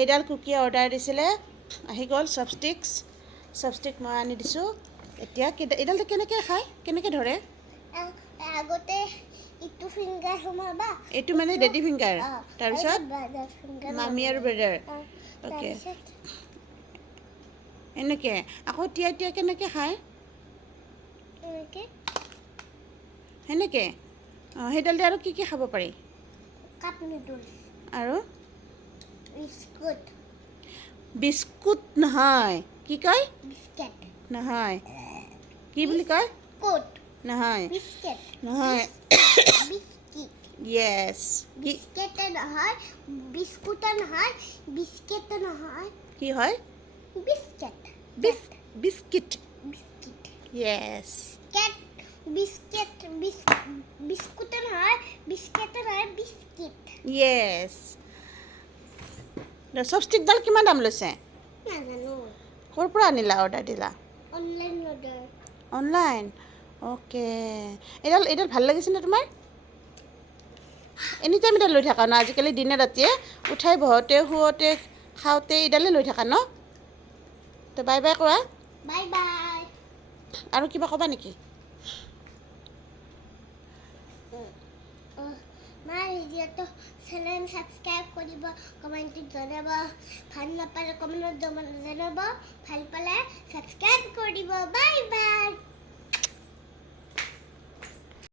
এইডাল কুকিয়ে অৰ্ডাৰ দিছিলে, আহি গ'ল। চপষ্টিক মই আনি দিছোঁ। এতিয়া এইডাল কেনেকৈ খায়, কেনেকৈ ধৰে? আগতে ইটো ফিংগাৰ সোমাবা, এইটো মানে ডেডি ফিংগাৰ, তাৰপিছত মামী আৰু ব্ৰাদাৰ। অ'কে, এনেকৈ আকৌ তিয়াই কেনেকৈ খায়? সেনেকৈ। অঁ, সেইডাল দি আৰু কি কি খাব পাৰি? কাপ নুডলছ আৰু বিস্কুট। বিস্কুট নহয়, কি কয়? বিস্কেট নহয়, কি বুলি কয়? কোট নহয় বিস্কেট নহয়। বিস্কিট য়েছ, বিস্কেটে নহয়, বিস্কুটে নহয়, বিস্কেটে নহয়, কি হয়? Biscuit biscuit. বিস্কিট য়েছ। কেট বিস্কেট বিস্কুটে নহয়, বিস্কেটে নহয়, বিস্কিট। য়েছ। চপষ্টিকডাল কিমান দাম লৈছে? নাজানো। ক'ৰ পৰা আনিলা, অৰ্ডাৰ দিলা? Online order. অনলাইন। অ'কে, এইডাল ভাল লাগিছেনে তোমাৰ? এনি টাইম এইডাল লৈ থাকা ন? আজিকালি দিনে ৰাতিয়ে উঠাই বহোঁতে, শুওঁতে, খাওঁতে এইডালে লৈ থাকা ন? তো বাই বাই কোৱা। Bye bye. আৰু কিবা ক'বা নেকি? মাৰ ভিডিঅ'টো চেনেল ছাবস্ক্ৰাইব কৰিব, কমেণ্টত জনাব। ভাল নাপালে কমেণ্টত জনাব, ভাল পালে ছাবস্ক্ৰাইব কৰি দিব। Bye bye.